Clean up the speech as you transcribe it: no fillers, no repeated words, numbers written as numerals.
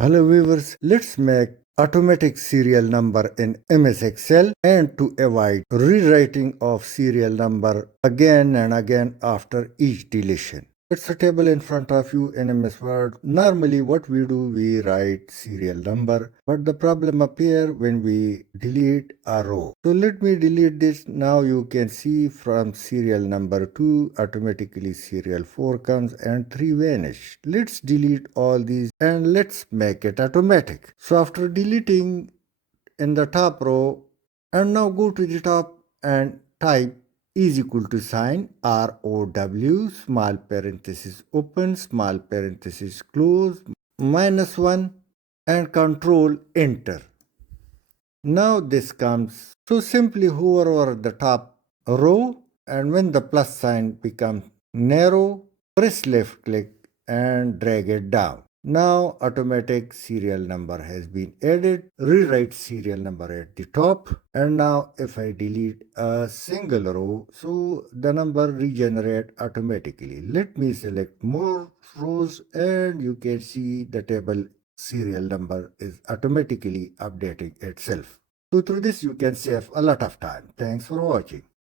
Hello viewers, let's make automatic serial number in MS Excel and to avoid rewriting of serial number again and again after each deletion. It's a table in front of you in MS Word. Normally what we do, we write serial number, but the problem appear when we delete a row. So let me delete this. Now you can see from serial number 2, automatically serial 4 comes and 3 vanish. Let's delete all these and let's make it automatic. So after deleting in the top row, and now go to the top and type is equal to sign ROW, small parenthesis open, small parenthesis close, -1 and control enter. Now this comes. So simply hover over the top row, and when the plus sign becomes narrow, press left click and drag it down. Now automatic serial number has been added. Rewrite serial number at the top. And now if I delete a single row, so the number regenerate automatically. Let me select more rows and you can see the table serial number is automatically updating itself. So through this you can save a lot of time. Thanks for watching.